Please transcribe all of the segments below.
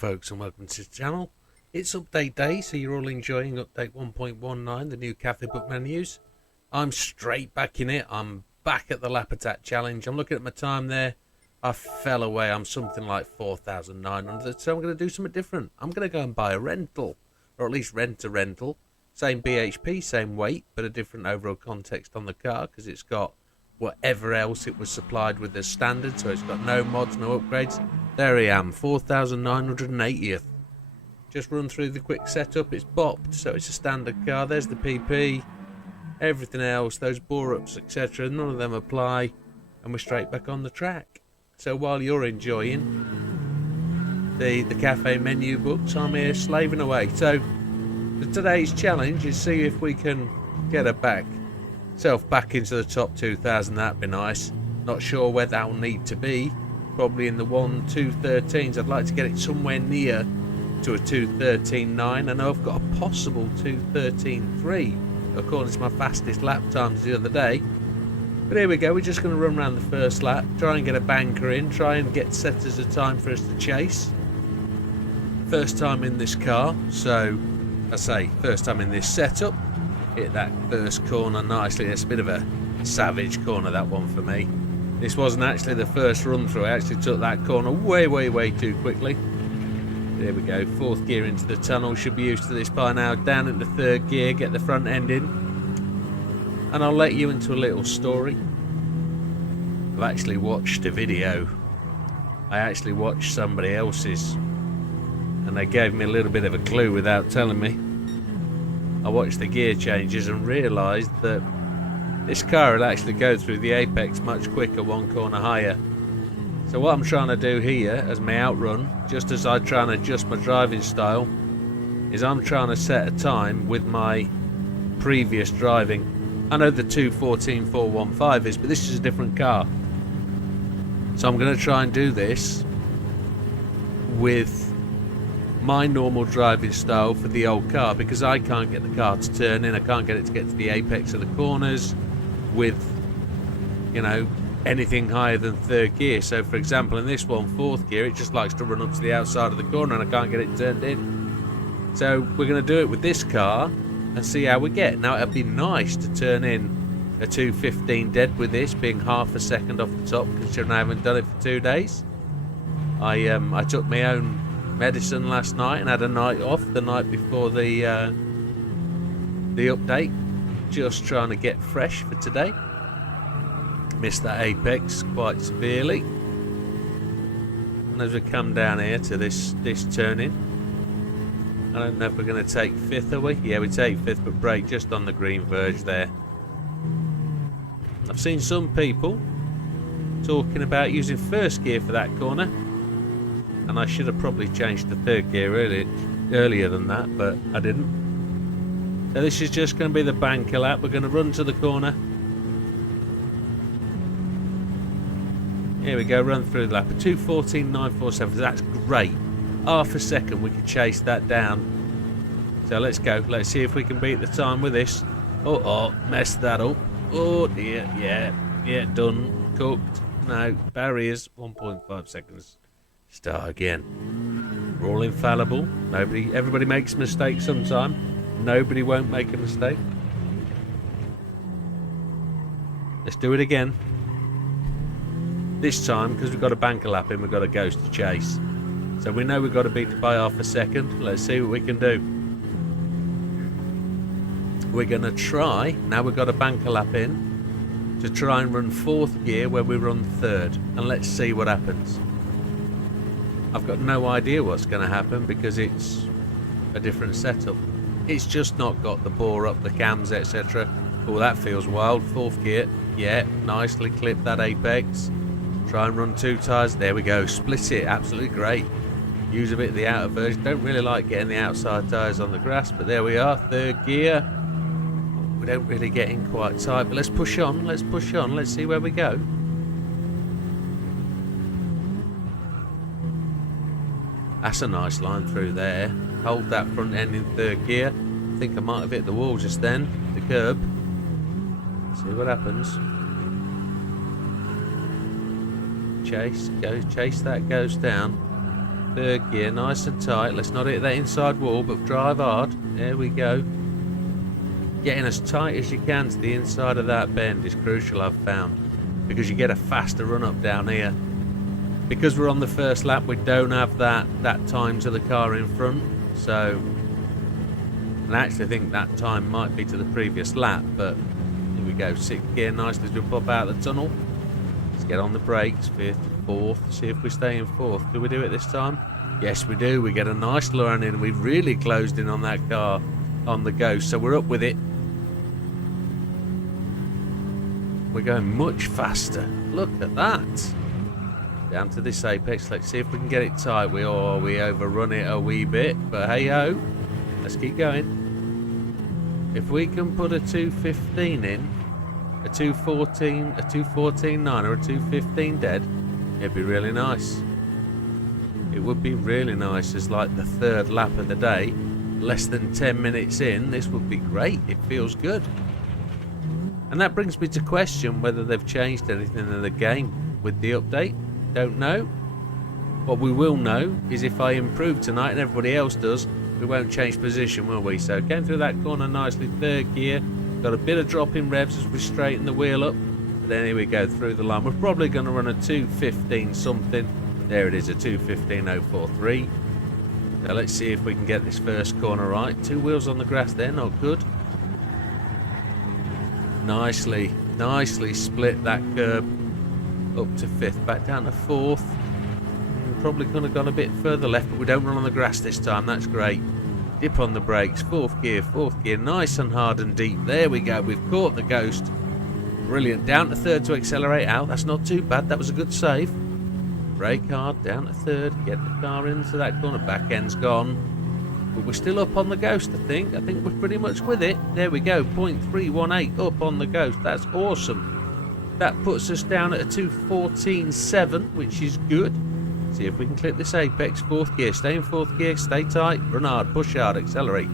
folks, and welcome to the channel. It's update day, so you're all enjoying update 1.19, the new cafe book menus. I'm straight back in it. I'm back at the lap attack challenge. I'm looking at my time there. I fell away. I'm something like 4,900, so I'm going to do something different. I'm going to go and buy a rental, or at least rent a rental. Same BHP, same weight, but a different overall context on the car, because it's got whatever else it was supplied with as standard, so it's got no mods, no upgrades. There I am, 4,980th. Just run through the quick setup. It's bopped, so it's a standard car. There's the PP, everything else, those bore-ups, etc. None of them apply, and we're straight back on the track. So while you're enjoying the cafe menu books, I'm here slaving away. So today's challenge is see if we can get her back into the top 2,000. That'd be nice. Not sure where that'll need to be. Probably in the 2:13s. I'd like to get it somewhere near to a 2:13.9. I know I've got a possible 2:13.3 according to my fastest lap times the other day. But here we go. We're just going to run around the first lap, try and get a banker in, try and get set as a time for us to chase. First time in this car, so I say first time in this setup. Hit that first corner nicely. It's a bit of a savage corner, that one for me. This wasn't actually the first run through. I actually took that corner way too quickly. There we go, fourth gear into the tunnel. Should be used to this by now. Down into third gear, get the front end in. And I'll let you into a little story. I've actually watched a video. I actually watched somebody else's, and they gave me a little bit of a clue without telling me. I watched the gear changes and realised that this car will actually go through the apex much quicker, one corner higher. So what I'm trying to do here as my outrun, just as I try and adjust my driving style, is I'm trying to set a time with my previous driving. I know the 2:14.415 is, but this is a different car. So I'm going to try and do this with my normal driving style for the old car, because I can't get the car to turn in. I can't get it to get to the apex of the corners with, you know, anything higher than third gear. So for example, in this one, fourth gear, it just likes to run up to the outside of the corner and I can't get it turned in. So we're going to do it with this car and see how we get. Now it'd be nice to turn in a 2:15 dead with this, being half a second off the top, considering I haven't done it for 2 days. I took my own medicine last night and had a night off the night before the update, just trying to get fresh for today. Missed that apex quite severely, and as we come down here to this turn-in, I don't know if we're going to take fifth, are we? Yeah, we take fifth, but brake just on the green verge there. I've seen some people talking about using first gear for that corner, and I should have probably changed to third gear earlier than that, but I didn't. So this is just going to be the banker lap. We're going to run to the corner. Here we go, run through the lap. A 2:14.947, that's great. Half a second we can chase that down. So let's go. Let's see if we can beat the time with this. Oh, messed that up. Oh dear, yeah, done, cooked. No, barriers, 1.5 seconds. Start again. We're all infallible. Everybody makes mistakes sometime. Nobody won't make a mistake. Let's do it again. This time, because we've got a banker lap in, we've got a ghost to chase. So we know we've got to beat it by half a second. Let's see what we can do. We're going to try, now we've got a banker lap in, to try and run fourth gear where we run third. And let's see what happens. I've got no idea what's going to happen because it's a different setup. It's just not got the bore up, the cams, etc. Oh, that feels wild. Fourth gear. Yeah, nicely clipped that apex. Try and run two tyres. There we go. Split it. Absolutely great. Use a bit of the outer version. Don't really like getting the outside tyres on the grass, but there we are. Third gear. We don't really get in quite tight, but let's push on. Let's push on. Let's see where we go. That's a nice line through there. Hold that front end in third gear. I think I might have hit the wall just then, the curb. See what happens. Chase that goes down. third gear, nice and tight. Let's not hit that inside wall, but drive hard. There we go. Getting as tight as you can to the inside of that bend is crucial, I've found, because you get a faster run up down here. Because we're on the first lap, we don't have that time to the car in front, so, and I actually think that time might be to the previous lap, but here we go, sixth gear, nicely as we pop out of the tunnel. Let's get on the brakes, fifth, fourth, see if we stay in fourth. Do we do it this time? Yes, we do. We get a nice run in. We've really closed in on that car on the Ghost, so we're up with it. We're going much faster. Look at that. Down to this apex. Let's see if we can get it tight. We overrun it a wee bit, but hey ho, let's keep going. If we can put a 215 in, a 214, a 214.9 or a 215 dead, it'd be really nice. It would be really nice as like the third lap of the day. Less than 10 minutes in, this would be great. It feels good. And that brings me to question whether they've changed anything in the game with the update. Don't know. What we will know is if I improve tonight and everybody else does, we won't change position, will we? So came through that corner nicely, third gear. Got a bit of drop in revs as we straighten the wheel up. But then here we go through the line. We're probably going to run a 215 something. There it is, a 215.043. Now let's see if we can get this first corner right. Two wheels on the grass there, not good. Nicely split that curb up to fifth, back down to fourth. Probably could have gone a bit further left, but we don't run on the grass this time. That's great. Dip on the brakes, fourth gear, nice and hard and deep. There we go, we've caught the Ghost. Brilliant. Down to third to accelerate out. That's not too bad, that was a good save. Brake hard, down to third, get the car into that corner, back end's gone. But we're still up on the Ghost, I think. I think we're pretty much with it. There we go, 0.318 up on the Ghost. That's awesome. That puts us down at a 214.7, which is good. See if we can clip this apex, fourth gear. Stay in fourth gear, stay tight, run hard, push hard, accelerate.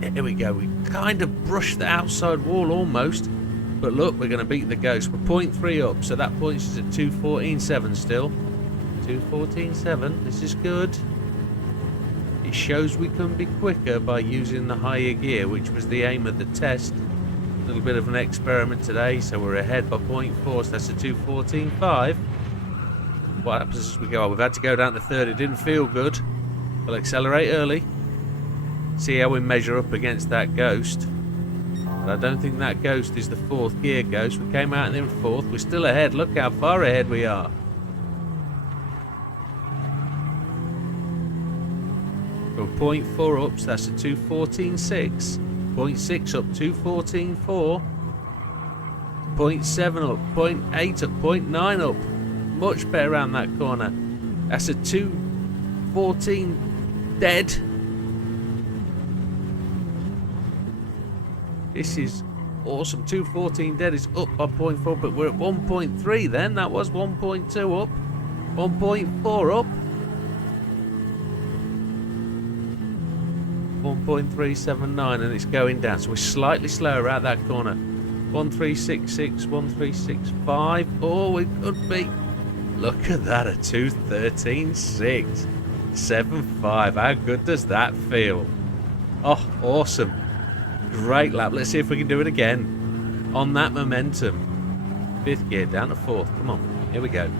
There we go. We kind of brushed the outside wall almost. But look, we're going to beat the Ghost. We're 0.3 up, so that points us at 214.7 still. 214.7, this is good. It shows we can be quicker by using the higher gear, which was the aim of the test. A little bit of an experiment today, so we're ahead by 0.4, so that's a 214.5. What happens as we go on? We've had to go down to third, it didn't feel good. We'll accelerate early. See how we measure up against that Ghost. But I don't think that Ghost is the fourth gear Ghost. We came out in fourth. We're still ahead. Look how far ahead we are. We're 0.4 up, so that's a 214.6. 0.6 up, 214.4. 0.7 up, 0.8 up, 0.9 up. Much better around that corner. That's a 214 dead. This is awesome. 214 dead is up by 0.4, but we're at 1.3 then. That was 1.2 up. 1.4 up. 1.379, and it's going down. So we're slightly slower out that corner. 1366, 1365. Oh, we could be. Look at that, a 213.6. 75. How good does that feel? Oh, awesome. Great lap. Let's see if we can do it again on that momentum. Fifth gear down to fourth. Come on, here we go.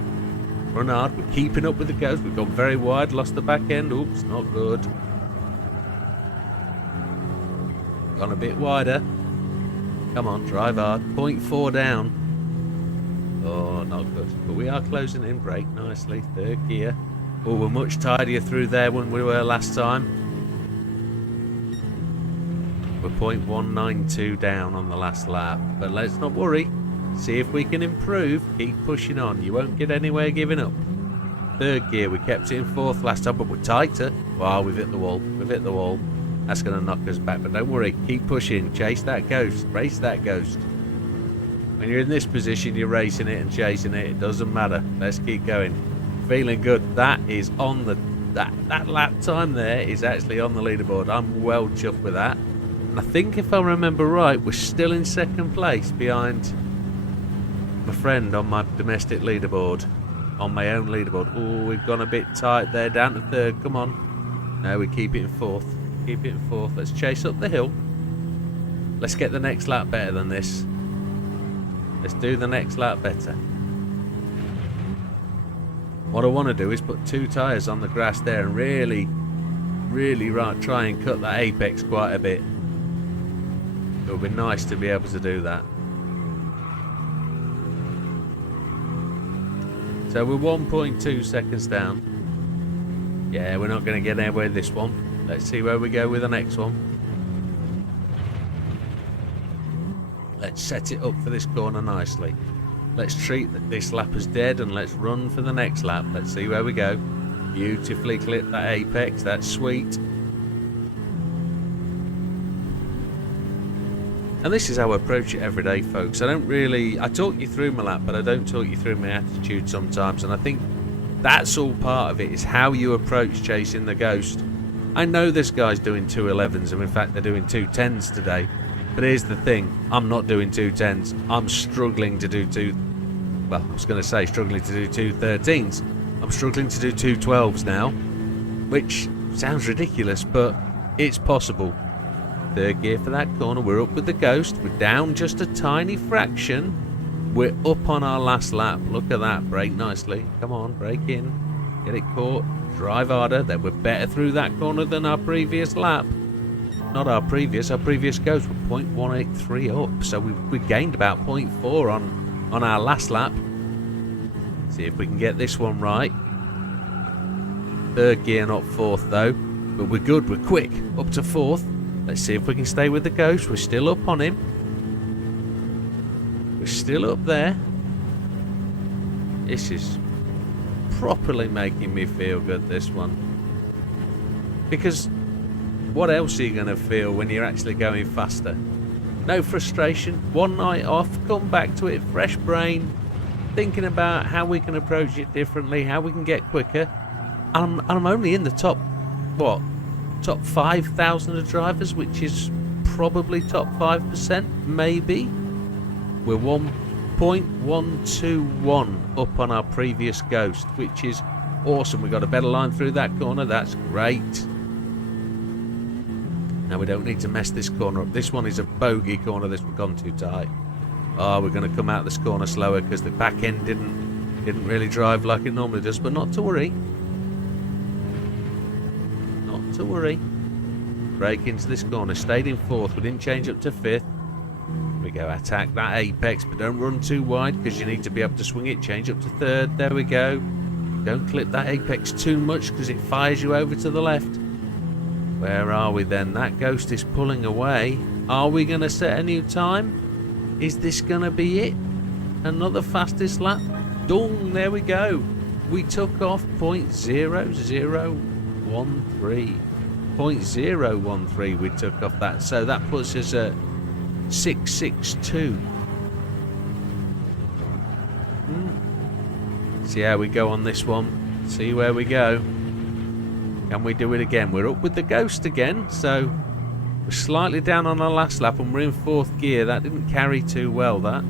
Run hard. We're keeping up with the Ghost. We've gone very wide, lost the back end. Oops, not good. Gone a bit wider. Come on, drive hard. 0.4 down. Oh, not good. But we are closing in. Brake nicely. Third gear. Oh, we're much tidier through there than we were last time. We're 0.192 down on the last lap. But let's not worry. See if we can improve. Keep pushing on. You won't get anywhere giving up. Third gear. We kept it in fourth last time, but we're tighter. Wow, we've hit the wall. We've hit the wall. That's going to knock us back. But don't worry. Keep pushing. Chase that Ghost. Race that Ghost. When you're in this position, you're racing it and chasing it. It doesn't matter. Let's keep going. Feeling good. That is on the... That lap time there is actually on the leaderboard. I'm well chuffed with that. And I think if I remember right, we're still in second place behind my friend on my domestic leaderboard. on my own leaderboard. Oh, we've gone a bit tight there, down to third. Come on. No, we keep it in fourth. Keep it in fourth. Let's chase up the hill. Let's get the next lap better than this. Let's do the next lap better. What I want to do is put 2 tyres on the grass there and really try and cut that apex quite a bit. It would be nice to be able to do that. So we're 1.2 seconds down. Yeah, we're not going to get anywhere with this one. Let's see where we go with the next one. Let's set it up for this corner nicely. Let's treat this lap as dead and let's run for the next lap. Let's see where we go. Beautifully clip that apex. That's sweet. And this is how I approach it every day, folks. I talk you through my lap, but I don't talk you through my attitude sometimes. And I think that's all part of it, is how you approach chasing the ghost. I know this guy's doing 2.11s, and in fact they're doing 2.10s today. But here's the thing, I'm not doing 2.10s. I'm struggling to do struggling to do 2.13s. I'm struggling to do 2.12s now, which sounds ridiculous, but it's possible. Third gear for that corner. We're up with the ghost. We're down just a tiny fraction. We're up on our last lap. Look at that. Brake nicely. Come on, brake in. Get it caught. Drive harder. Then we're better through that corner than our previous lap. Not our previous ghost. We're 0.183 up. So we gained about 0.4 on our last lap. See if we can get this one right. Third gear, not fourth though. But we're good. We're quick. Up to fourth. Let's see if we can stay with the ghost. We're still up on him. We're still up there. This is properly making me feel good, this one. Because what else are you going to feel when you're actually going faster? No frustration. One night off. Come back to it. Fresh brain. Thinking about how we can approach it differently. How we can get quicker. I'm only in the top 5,000 of drivers, which is probably top 5%, maybe. We're 1.121 up on our previous ghost, which is awesome. We got a better line through that corner. That's great. Now we don't need to mess this corner up. This one is a bogey corner. This one's gone too tight. Oh, we're going to come out this corner slower because the back end didn't really drive like it normally does, but not to worry. Not to worry. Brake into this corner. Stayed in fourth. We didn't change up to fifth. We go attack that apex, but don't run too wide because you need to be able to swing it. Change up to third. There we go. Don't clip that apex too much because it fires you over to the left. Where are we then? That ghost is pulling away. Are we going to set a new time? Is this going to be it? Another fastest lap? Dong, there we go. We took off 0.0013. 0.013 we took off that. So that puts us at 662. See how we go on this one. See where we go. Can we do it again? We're up with the ghost again. So we're slightly down on our last lap and we're in fourth gear. That didn't carry too well, that.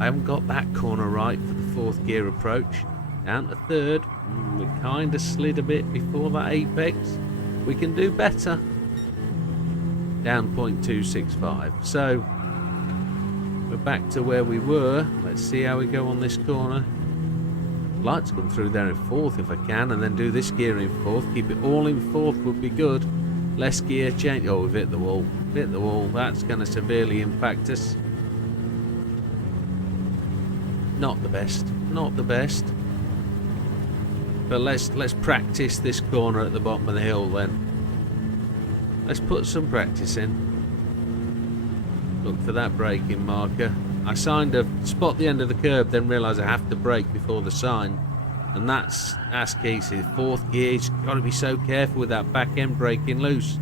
I haven't got that corner right for the fourth gear approach. Down to third. We kind of slid a bit before that apex. We can do better. Down 0.265. So we're back to where we were. Let's see how we go on this corner. I'd like to come through there in fourth if I can, and then do this gear in fourth. Keep it all in fourth would be good. Less gear change. Oh, we've hit the wall. Hit the wall. That's going to severely impact us. Not the best. Not the best. But let's practice this corner at the bottom of the hill then. Let's put some practice in. Look for that braking marker. I signed a spot the end of the curb, then realised I have to brake before the sign. And that's key. See, fourth gear, you've got to be so careful with that back end braking loose.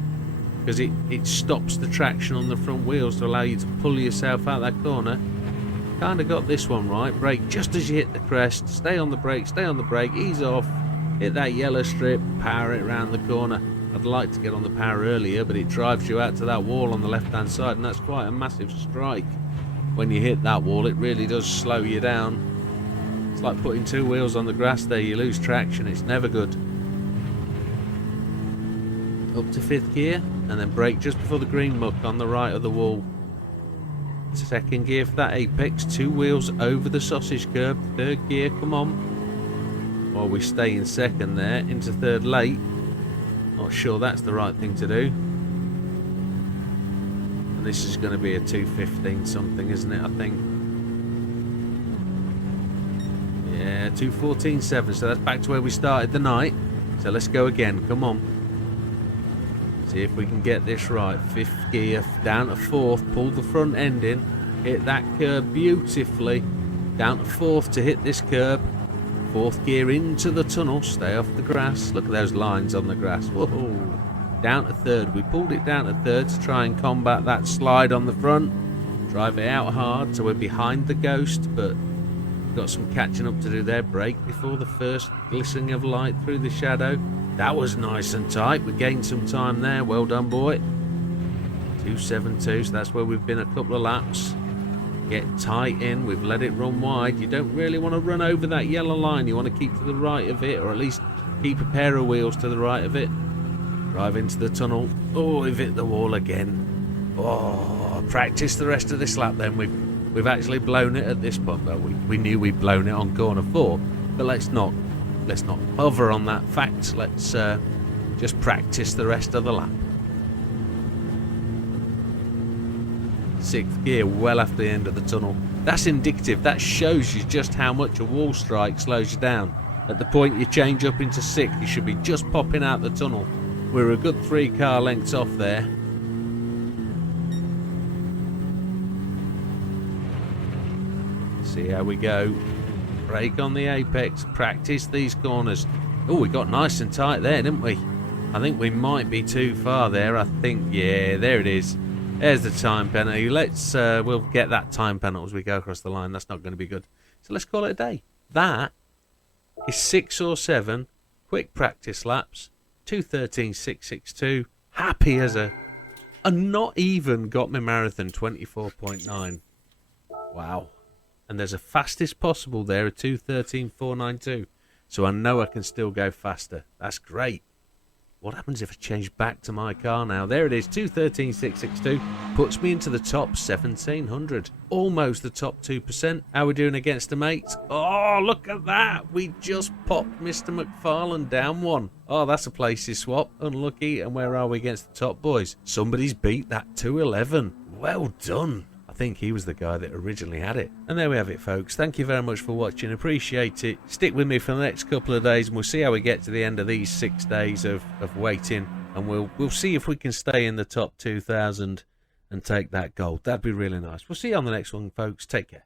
Because it stops the traction on the front wheels to allow you to pull yourself out that corner. Kind of got this one right. Brake just as you hit the crest. Stay on the brake, ease off. Hit that yellow strip, power it around the corner. I'd like to get on the power earlier, but it drives you out to that wall on the left hand side, and that's quite a massive strike. When you hit that wall, it really does slow you down. It's like putting two wheels on the grass there. You lose traction. It's never good. Up to 5th gear, and then brake just before the green muck on the right of the wall. 2nd gear for that apex. 2 wheels over the sausage curb. 3rd gear, come on. While we stay in 2nd there. Into 3rd late. Not sure that's the right thing to do. And this is going to be a 2:15 something, isn't it, I think? Yeah, 2:14.7. So that's back to where we started the night. So let's go again. Come on. See if we can get this right. 5th gear down to 4th. Pull the front end in. Hit that curb beautifully. Down to 4th to hit this curb. 4th gear into the tunnel. Stay off the grass. Look at those lines on the grass. Whoa. Down to 3rd. We pulled it down to 3rd to try and combat that slide on the front. Drive it out hard so we're behind the ghost, but got some catching up to do there. Brake before the first glistening of light through the shadow. That was nice and tight. We gained some time there. Well done, boy. 2:72, so that's where we've been a couple of laps. Get tight in. We've let it run wide. You don't really want to run over that yellow line. You want to keep to the right of it, or at least keep a pair of wheels to the right of it. Drive into the tunnel. Oh, we've hit the wall again. Oh, practice the rest of this lap then. We've actually blown it at this point. Well, we knew we'd blown it on corner 4, but let's not hover on that fact. Let's just practice the rest of the lap. 6th gear, well after the end of the tunnel. That's indicative. That shows you just how much a wall strike slows you down. At the point you change up into 6th, you should be just popping out the tunnel. We're a good 3 car lengths off there. See how we go. Brake on the apex. Practice these corners. Oh, we got nice and tight there, didn't we? I think we might be too far there. I think, yeah, there it is. There's the time penalty. Let's, we'll get that time penalty as we go across the line. That's not going to be good. So let's call it a day. That is 6 or 7 quick practice laps. 2:13.662. Happy as a not even got my marathon 24.9. Wow. And there's a fastest possible there, a 2:13.492. So I know I can still go faster. That's great. What happens if I change back to my car now? There it is, 2:13.662. Puts me into the top 1,700. Almost the top 2%. How are we doing against the mates? Oh, look at that. We just popped Mr. McFarlane down 1. Oh, that's a places swap. Unlucky. And where are we against the top boys? Somebody's beat that 2:11. Well done. I think he was the guy that originally had it. And there we have it, folks. Thank you very much for watching. Appreciate it. Stick with me for the next couple of days and we'll see how we get to the end of these 6 days of waiting. And we'll see if we can stay in the top 2,000 and take that gold. That'd be really nice. We'll see you on the next one, folks. Take care.